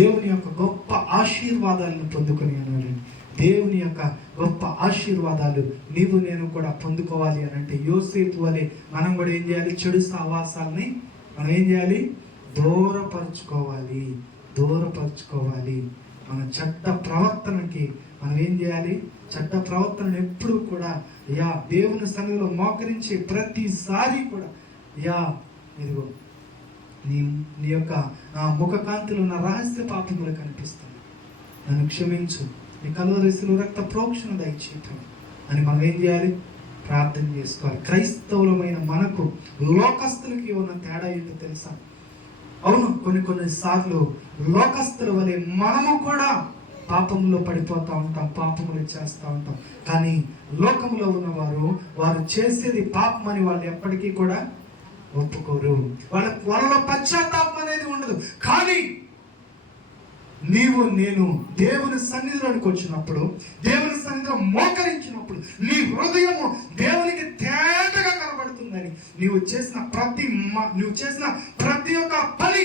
దేవుని యొక్క గొప్ప ఆశీర్వాదాలను పొందుకొని అన్నాడు దేవుని యొక్క గొప్ప ఆశీర్వాదాలు నీవు నేను కూడా పొందుకోవాలి అని అంటే యోసేపు వలె మనం కూడా ఏం చేయాలి? చెడు సావాసాలని మనం ఏం చేయాలి? దూరపరుచుకోవాలి. దూరపరుచుకోవాలి. మన చెడ్డ ప్రవర్తనకి మనం ఏం చేయాలి? చెడ్డ ప్రవర్తనను ఎప్పుడు కూడా యా దేవుని సన్నిధిలో మోకరించే ప్రతిసారి కూడా యా ఇదిగో నీ నీ యొక్క ఆ ముఖ కాంతిలో నా రహస్య పాపములు కనిపిస్తుంది. నన్ను క్షమించు. నీ కలువరిస్తున్న రక్త ప్రోక్షణ దయచేయటం అని మనం ఏం చేయాలి? ప్రార్థన చేసుకోవాలి. క్రైస్తవులమైన మనకు లోకస్తులకి ఉన్న తేడా ఏంటో తెలుసా? అవును కొన్ని కొన్ని సార్లు లోకస్తుల వలె మనము కూడా పాపంలో పడిపోతూ ఉంటాం పాపములు చేస్తూ ఉంటాం. కానీ లోకంలో ఉన్నవారు వారు చేసేది పాపం అని వాళ్ళు ఎప్పటికీ కూడా ఒప్పుకోరు. వాళ్ళ పశ్చాత్తాపం అనేది ఉండదు. కానీ నీవు నేను దేవుని సన్నిధిలోనికి వచ్చినప్పుడు దేవుని సన్నిధిలో మోకరించినప్పుడు నీ హృదయము దేవునికి తేటగా కనబడుతుందని నీవు చేసిన ప్రతి నువ్వు చేసిన ప్రతి ఒక్క పని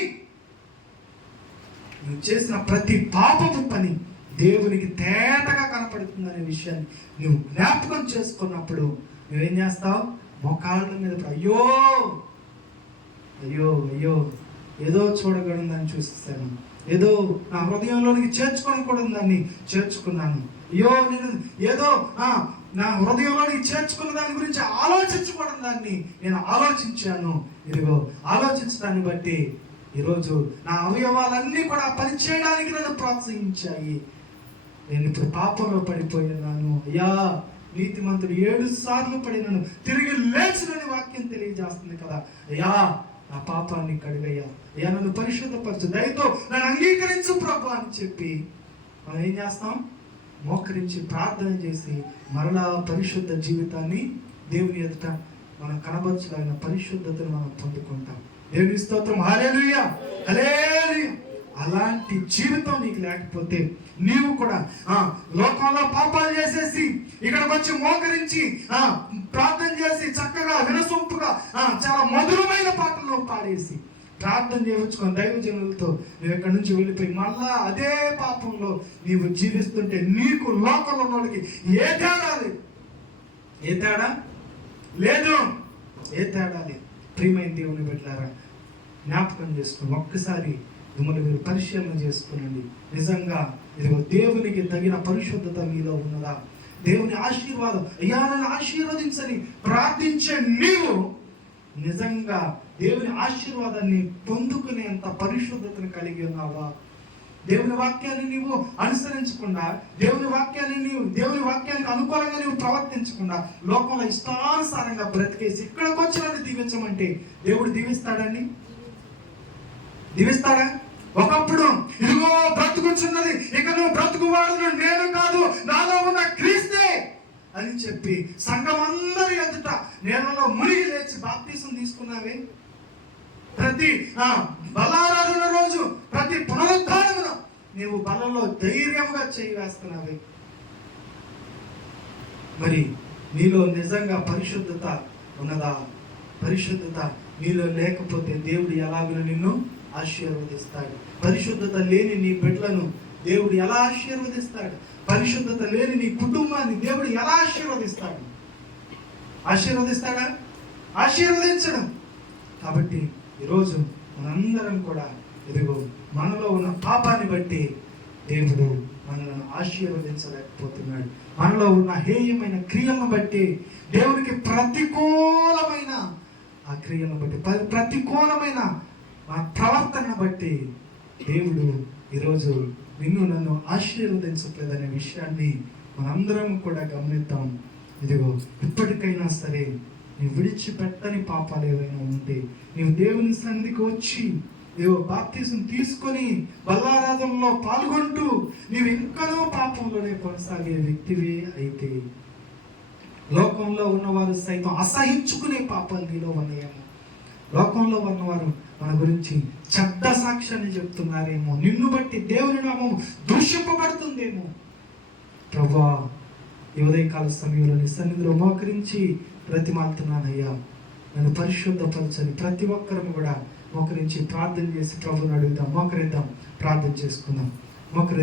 నువ్వు చేసిన ప్రతి పాపపు పని దేవునికి తేటగా కనపడుతుందనే విషయాన్ని నువ్వు జ్ఞాపకం చేసుకున్నప్పుడు నువ్వేం చేస్తావు? మోకాళ్ళ మీద అయ్యో! అయ్యో అయ్యో ఏదో చూడగలదని చూసేసాను ఏదో నా హృదయంలోనికి చేర్చుకోకూడదు దాన్ని చేర్చుకున్నాను. అయ్యో నేను ఏదో నా హృదయంలోనికి చేర్చుకున్న దాని గురించి ఆలోచించకూడదు దాన్ని నేను ఆలోచించాను. ఇదిగో ఆలోచించడాన్ని బట్టి ఈరోజు నా అవయవాలన్నీ కూడా పనిచేయడానికి నన్ను ప్రోత్సహించాయి. నేను ఇప్పుడు పాపంలో పడిపోయినాను. అయ్యా నీతిమంతుడు ఏడు సార్లు పడినాను తిరిగి లేచినని వాక్యం తెలియజేస్తుంది కదా. అయ్యా నా పాపాన్ని కడిగయ్యా అయ్యా నన్ను పరిశుద్ధపరచు. దయతో నన్ను అంగీకరించు ప్రభు అని చెప్పి మనం ఏం చేస్తాం? మోకరించి ప్రార్థన చేసి మరలా పరిశుద్ధ జీవితాన్ని దేవుని ఎదుట మనం కనబరచగలిగిన పరిశుద్ధతను మనం పొందుకుంటాం. దేవుని స్తోత్రం. హల్లెలూయా. హల్లెలూయా. అలాంటి జీవితం నీకు లేకపోతే నీవు కూడా ఆ లోకంలో పాపాలు చేసేసి ఇక్కడికి వచ్చి మోకరించి ఆ ప్రార్థన వినసొంపుగా చాలా మధురమైన పాటలు పాడేసి ప్రార్థన చేయించుకొని దైవజనులతో నువ్వు ఎక్కడి నుంచి వెళ్ళిపోయి మళ్ళా అదే పాపంలో నీవు జీవిస్తుంటే నీకు లోకంలో ఉన్న వాళ్ళకి ఏ తేడా లేదు. ఏ తేడా? లేదు. ఏ తేడా లేదు. ప్రియమైన దేవుని పెట్టారా జ్ఞాపకం చేసుకుని ఒక్కసారి మిమ్మల్ని మీరు పరిశీలన చేసుకునండి. నిజంగా ఇదిగో దేవునికి తగిన పరిశుద్ధత మీలో ఉన్నదా? దేవుని ఆశీర్వాదం. అయ్యా నన్ను ఆశీర్వదించని ప్రార్థించే నీవు నిజంగా దేవుని ఆశీర్వాదాన్ని పొందుకునేంత పరిశుద్ధతను కలిగి ఉన్నావా? దేవుని వాక్యాన్ని నీవు అనుసరించకుండా దేవుని వాక్యాన్ని నీవు దేవుని వాక్యానికి అనుకూలంగా నీవు ప్రవర్తించకుండా లోకంలో ఇష్టానుసారంగా బ్రతికేసి ఇక్కడికి వచ్చినట్టు దీవించమంటే దేవుడు దీవిస్తాడండి? దీవిస్తాడా? ఒకప్పుడు ఇదిగో బ్రతుకుచున్నది ఇక నువ్వు బ్రతుకువాడు నేను కాదు నాలో ఉన్న క్రీస్తే అని చెప్పి సంఘం అందరి ఎదుట నేలలో మునిగి లేచి బాప్తీసం తీసుకున్నావే? ప్రతి బలారాధన రోజు ప్రతి పునరుద్ధానమున నీవు బలంలో ధైర్యంగా చేయి వేస్తున్నావే. మరి నీలో నిజంగా పరిశుద్ధత ఉన్నదా? పరిశుద్ధత నీలో లేకపోతే దేవుడు ఎలాగో నిన్ను ఆశీర్వదిస్తాడు. పరిశుద్ధత లేని నీ బిడ్డలను దేవుడు ఎలా ఆశీర్వదిస్తాడు? పరిశుద్ధత లేని నీ కుటుంబాన్ని దేవుడు ఎలా ఆశీర్వదిస్తాడు? ఆశీర్వదిస్తాడా? ఆశీర్వదించడం. కాబట్టి ఈరోజు మనందరం కూడా ఇదిగో మనలో ఉన్న పాపాన్ని బట్టి దేవుడు మనలను ఆశీర్వదించలేకపోతున్నాడు. మనలో ఉన్న హేయమైన క్రియలను బట్టి దేవునికి ప్రతికూలమైన ఆ క్రియలను బట్టి ప్రతికూలమైన ఆ ప్రవర్తనను బట్టి దేవుడు ఈరోజు నిన్ను నన్ను ఆశీర్వదించట్లేదనే విషయాన్ని మనందరం కూడా గమనిద్దాం. ఇదిగో ఇప్పటికైనా సరే నీ విడిచిపెట్టని పాపాలు ఏవైనా ఉంటే నీవు దేవుని సన్నిధికి వచ్చి ఏవో బాప్తీసం తీసుకొని బల్లారాధనలో పాల్గొంటూ నీవు ఇంకనో పాపంలోనే కొనసాగే వ్యక్తివి అయితే. లోకంలో ఉన్నవారు సైతం అసహించుకునే పాపాలు నీలో ఉన్నాయేమో. లోకంలో ఉన్నవారు మన గురించి చెడ్డ సాక్ష్యాన్ని చెప్తున్నారేమో. నిన్ను బట్టి దేవుని నామం దూషింపబడుతుందేమో. ప్రభా ఈ ఉదయకాల సమయంలో నీ సన్నిధిలో మోకరించి ప్రతిమాలుతున్నానయ్యా నన్ను పరిశుద్ధపరచని ప్రతి ఒక్కరం కూడా మోకరించి ప్రార్థన చేసి ప్రభుని అడుగుదాం మోకరిద్దాం ప్రార్థన చేసుకుందాం. మోకరి